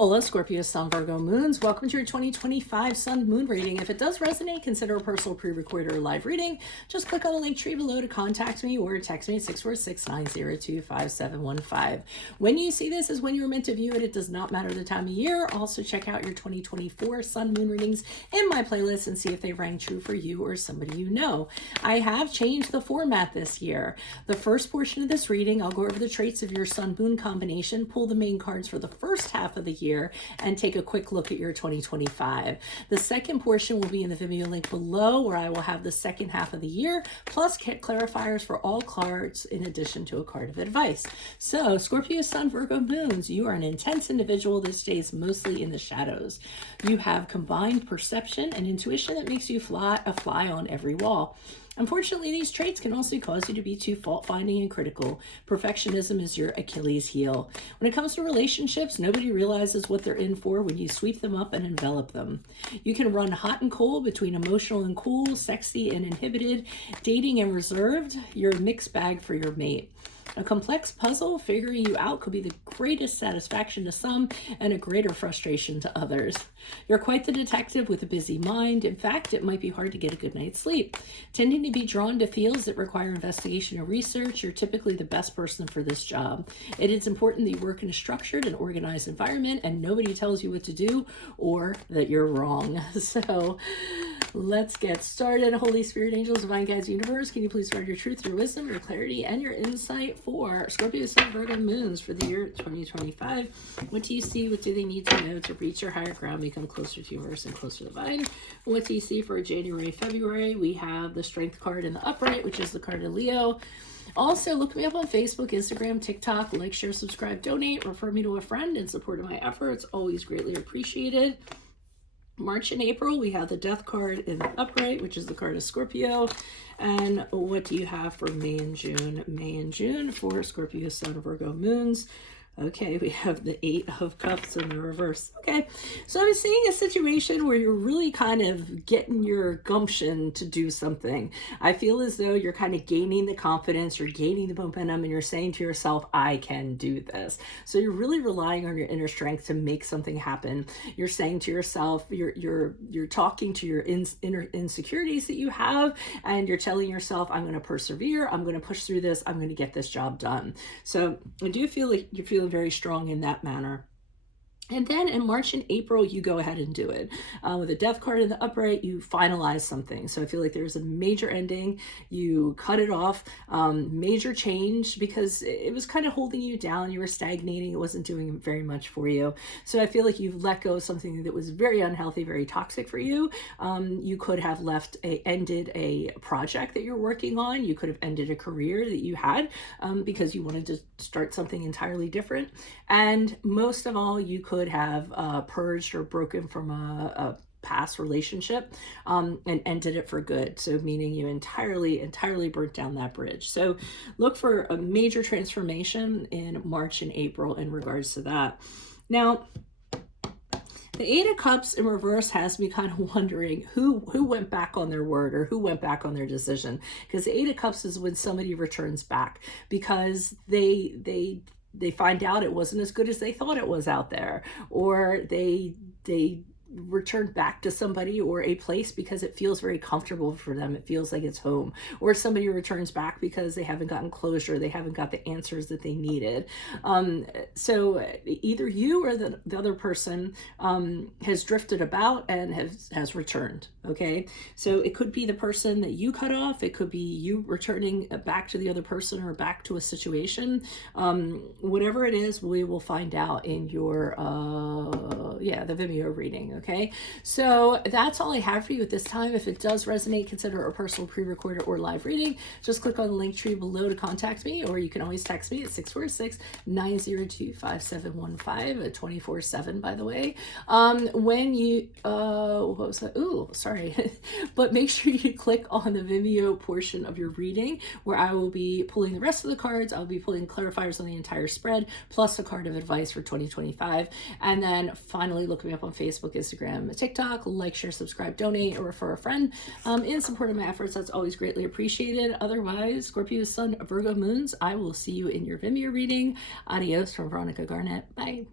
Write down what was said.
Hola, Scorpio, Sun, Virgo, Moons. Welcome to your 2025 Sun Moon reading. If it does resonate, consider a personal pre-recorded or live reading. Just click on the link tree below to contact me or text me at 646-902-5715. When you see this is when you were meant to view it. It does not matter the time of year. Also, check out your 2024 Sun Moon readings in my playlist and see if they rang true for you or somebody you know. I have changed the format this year. The first portion of this reading, I'll go over the traits of your Sun Moon combination, pull the main cards for the first half of the year, and take a quick look at your 2025. The second portion will be in the Vimeo link below, where I will have the second half of the year, plus clarifiers for all cards, in addition to a card of advice. So, Scorpio, Sun, Virgo, Moons, you are an intense individual that stays mostly in the shadows. You have combined perception and intuition that makes you fly on every wall. Unfortunately, these traits can also cause you to be too fault-finding and critical. Perfectionism is your Achilles heel. When it comes to relationships, nobody realizes what they're in for when you sweep them up and envelop them. You can run hot and cold between emotional and cool, sexy and inhibited, dating and reserved. You're a mixed bag for your mate. A complex puzzle figuring you out could be the greatest satisfaction to some and a greater frustration to others. You're quite the detective with a busy mind. In fact, it might be hard to get a good night's sleep. Tending to be drawn to fields that require investigation or research, you're typically the best person for this job. It is important that you work in a structured and organized environment and nobody tells you what to do or that you're wrong. So let's get started. Holy Spirit, angels, divine guides, universe, can you please provide your truth, your wisdom, your clarity, and your insight for Scorpio, Sun, Virgo, Moons for the year 2025. What do you see? What do they need to know to reach your higher ground, become closer to universe and closer to divine? What do you see for January, February? We have the Strength card in the upright, which is the card of Leo. Also, look me up on Facebook, Instagram, TikTok. Like, share, subscribe, donate, refer me to a friend in support of my efforts. Always greatly appreciated. March and April, we have the Death card in the upright, which is the card of Scorpio. And what do you have for May and June? May and June for Scorpio, Sun, Virgo, Moons. Okay, we have the Eight of Cups in the reverse. Okay, so I'm seeing a situation where you're really kind of getting your gumption to do something. I feel as though you're kind of gaining the confidence, you're gaining the momentum, and you're saying to yourself, I can do this. So you're really relying on your inner strength to make something happen. You're saying to yourself, you're talking to your inner insecurities that you have, and you're telling yourself, I'm going to persevere, I'm going to push through this, I'm going to get this job done. So I do feel like you're feeling very strong in that manner. And then in March and April, you go ahead and do it. With the Death card in the upright, you finalize something. So I feel like there's a major ending. You cut it off, major change, because it was kind of holding you down. You were stagnating. It wasn't doing very much for you. So I feel like you've let go of something that was very unhealthy, very toxic for you. You could have ended a project that you're working on. You could have ended a career that you had because you wanted to start something entirely different. And most of all, you could have purged or broken from a past relationship and ended it for good. So meaning you entirely burnt down that bridge. So look for a major transformation in March and April in regards to that. Now, the Eight of Cups in reverse has me kind of wondering who went back on their word or who went back on their decision. Because the Eight of Cups is when somebody returns back because they find out it wasn't as good as they thought it was out there, or they return back to somebody or a place because it feels very comfortable for them. It feels like it's home. Or somebody returns back because they haven't gotten closure. They haven't got the answers that they needed. So either you or the other person has drifted about and has returned. Okay. So it could be the person that you cut off. It could be you returning back to the other person or back to a situation. Whatever it is, we will find out in your, the Vimeo reading. Okay, so that's all I have for you at this time. If it does resonate, consider a personal pre-recorded or live reading. Just click on the link tree below to contact me, or you can always text me at 646-902-5715, 24/7, by the way. When you, what was that? Ooh, sorry. But make sure you click on the Vimeo portion of your reading, where I will be pulling the rest of the cards. I'll be pulling clarifiers on the entire spread, plus a card of advice for 2025. And then finally, look me up on Facebook, Instagram, TikTok. Like, share, subscribe, donate, or refer a friend in support of my efforts. That's always greatly appreciated. Otherwise, Scorpio, Sun, Virgo, Moons, I will see you in your Vimeo reading. Adios from Veronica Garnett. Bye.